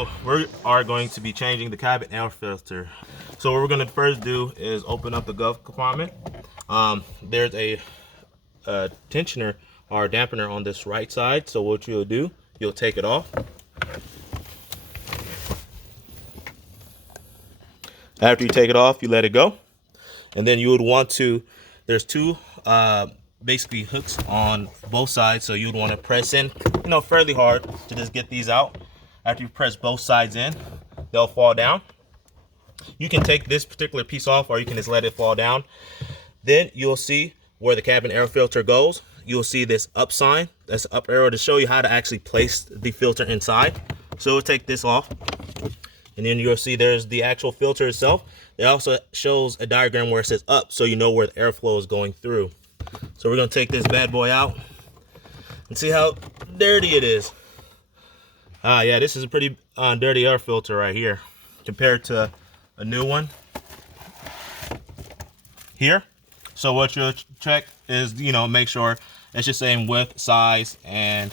So we are going to be changing the cabin air filter. So what we're going to first do is open up the glove compartment. There's a tensioner or dampener on this right side. So what you'll do, you'll take it off. After you take it off, you let it go. And then you would want to, there's two basically hooks on both sides. So you would want to press in, fairly hard to just get these out. After you press both sides in, they'll fall down. You can take this particular piece off or you can just let it fall down. Then you'll see where the cabin air filter goes. You'll see this up sign, that's up arrow to show you how to actually place the filter inside. So we'll take this off. And then you'll see there's the actual filter itself. It also shows a diagram where it says up, so you know where the airflow is going through. So we're gonna take this bad boy out and see how dirty it is. Yeah, this is a pretty dirty air filter right here compared to a new one here. So what you'll check is, make sure it's the same width, size, and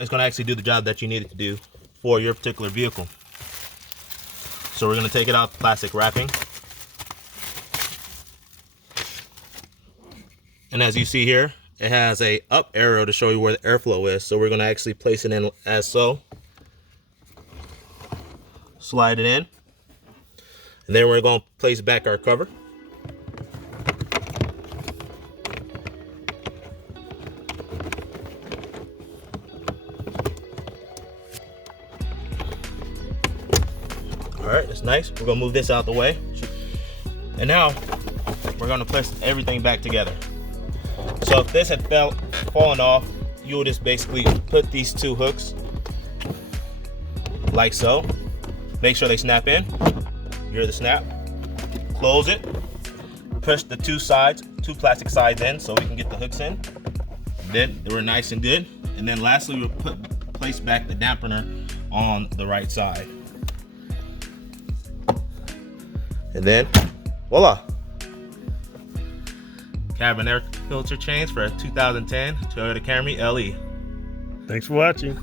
it's gonna actually do the job that you need it to do for your particular vehicle. So we're going to take it out, plastic wrapping. And as you see here, it has a up arrow to show you where the airflow is. So we're going to actually place it in as so. Slide it in. And then we're going to place back our cover. All right, that's nice. We're gonna move this out the way. And now we're gonna place everything back together. So if this had fallen off, you would just basically put these two hooks like so. Make sure they snap in. Hear the snap. Close it. Push the two plastic sides in so we can get the hooks in. Then they were nice and good. And then lastly, we'll place back the dampener on the right side. And then, voila. Cabin air filter change for a 2010 Toyota Camry LE. Thanks for watching.